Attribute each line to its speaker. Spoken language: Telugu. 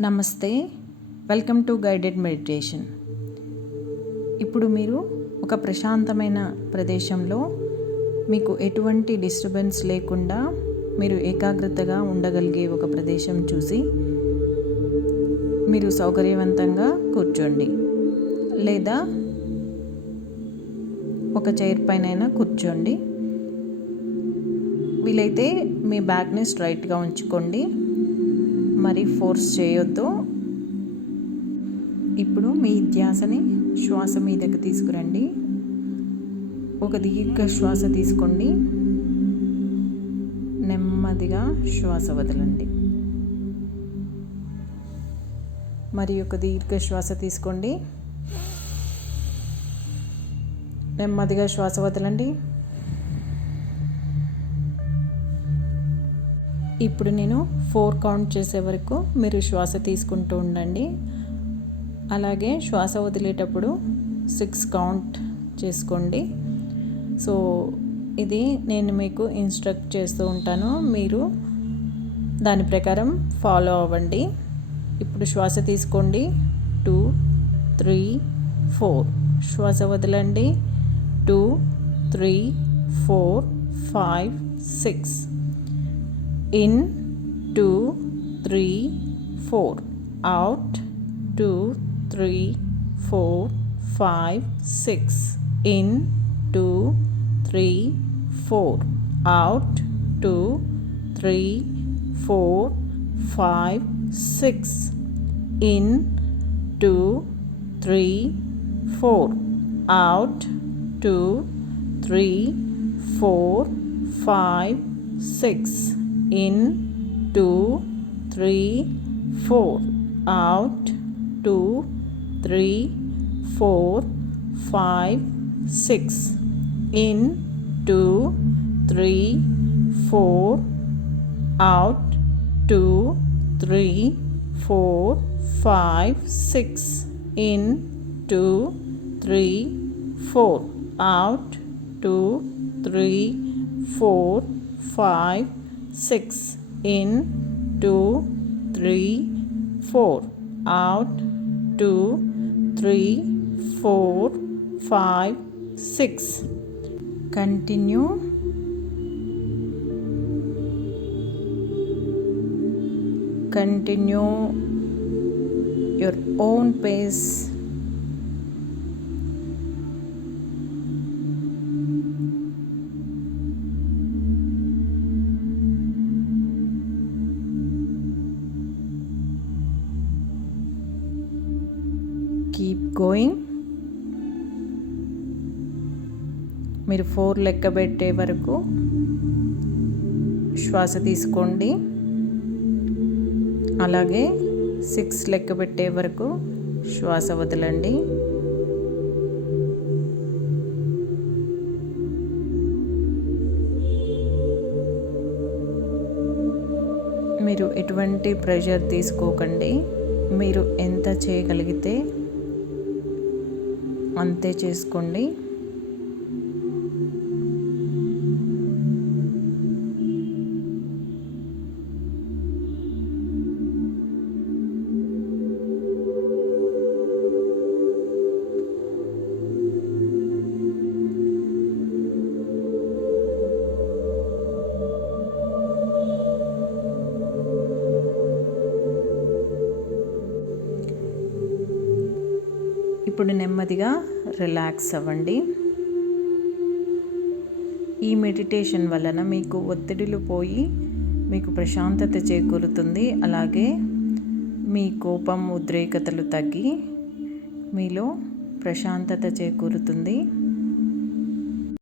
Speaker 1: నమస్తే వెల్కమ్ టు గైడెడ్ మెడిటేషన్. ఇప్పుడు మీరు ఒక ప్రశాంతమైన ప్రదేశంలో మీకు ఎటువంటి డిస్టర్బెన్స్ లేకుండా మీరు ఏకాగ్రతగా ఉండగలిగే ఒక ప్రదేశం చూసి మీరు సౌకర్యవంతంగా కూర్చోండి. లేదా ఒక చైర్ పైన కూర్చోండి. వీలైతే మీ బ్యాగ్ని స్ట్రైట్గా ఉంచుకోండి. మరి ఫోర్స్ చేయొద్దు. ఇప్పుడు మీ ధ్యాసని శ్వాస మీదకి తీసుకురండి. ఒక దీర్ఘ శ్వాస తీసుకోండి. నెమ్మదిగా శ్వాస వదలండి. మరి ఒక దీర్ఘ శ్వాస తీసుకోండి. నెమ్మదిగా శ్వాస వదలండి. ఇప్పుడు నేను ఫోర్ కౌంట్ చేసే వరకు మీరు శ్వాస తీసుకుంటూ ఉండండి. అలాగే శ్వాస వదిలేటప్పుడు సిక్స్ కౌంట్ చేసుకోండి. సో ఇది నేను మీకు ఇన్స్ట్రక్ట్ చేస్తూ ఉంటాను. మీరు దాని ప్రకారం ఫాలో అవ్వండి. ఇప్పుడు శ్వాస తీసుకోండి. Two three four. శ్వాస వదలండి. Two three four five six. In, two, three, four. Out, two, three, four, five, six. In, two, three, four. Out, two, three, four, five, six. In, two, three, four. Out, two, three, four, five, six in two three four. Out two three four five six. In two three four. Out two three four five six. In two three four. Out two three four five 6 in 2 3 4 out 2 3 4 5 6 continue. Continue your own pace. Keep going మీరు ఫోర్ లెక్క పెట్టే వరకు శ్వాస తీసుకోండి. అలాగే సిక్స్ లెక్క పెట్టే వరకు శ్వాస వదలండి. మీరు ఎటువంటి ప్రెషర్ తీసుకోకండి. మీరు ఎంత చేయగలిగితే అంతే చేసుకోండి. ఇప్పుడు నెమ్మదిగా రిలాక్స్ అవ్వండి. ఈ మెడిటేషన్ వలన మీకు ఒత్తిడిలు పోయి మీకు ప్రశాంతత చేకూరుతుంది. అలాగే మీ కోపం ఉద్రేకతలు తగ్గి మీలో ప్రశాంతత చేకూరుతుంది.